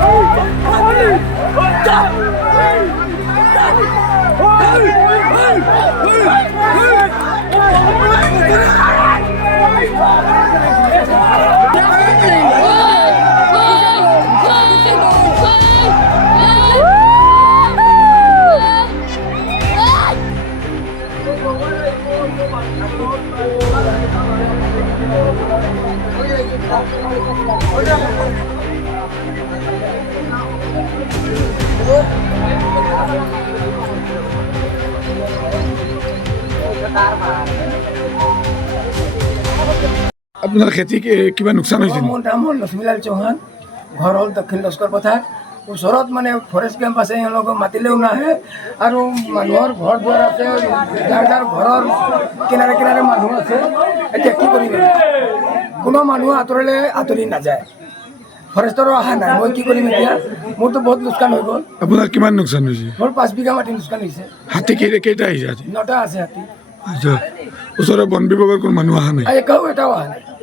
আপনার খেতি কিবা লোকসান হয়েছে? মোৰ নাম হ'ল লক্ষ্মীলাল চৌহান, ঘৰ হ'ল দক্ষিণ লস্কৰ পথাৰ। ওচৰত মানে ফৰেষ্ট কেম্প আছে, এওঁলোকক মাতিলেও নাহে আৰু মানুহৰ ঘৰ দুৱাৰ আছে, যাৰ যাৰ ঘৰৰ কিনাৰে কিনাৰে মানুহ আছে। এতিয়া কি কৰিম, কোনো মানুহ আঁতৰলৈ আঁতৰি নাযায়, ফৰেষ্টৰো অহা নাই। মই কি কৰিম এতিয়া? মোৰতো বহুত লোকচান হৈ গ'ল। আপোনাৰ কিমান লোকসান হৈছে? মোৰ 5 বিঘা মাটি লোকচান হৈছে। হাতী কেইটা আহিছে আজি? 9টা আছে হাতী। আচ্ছা, ওচৰৰ বন বিভাগৰ কোনো মানুহ অহা নাই? এটাও অহা নাই।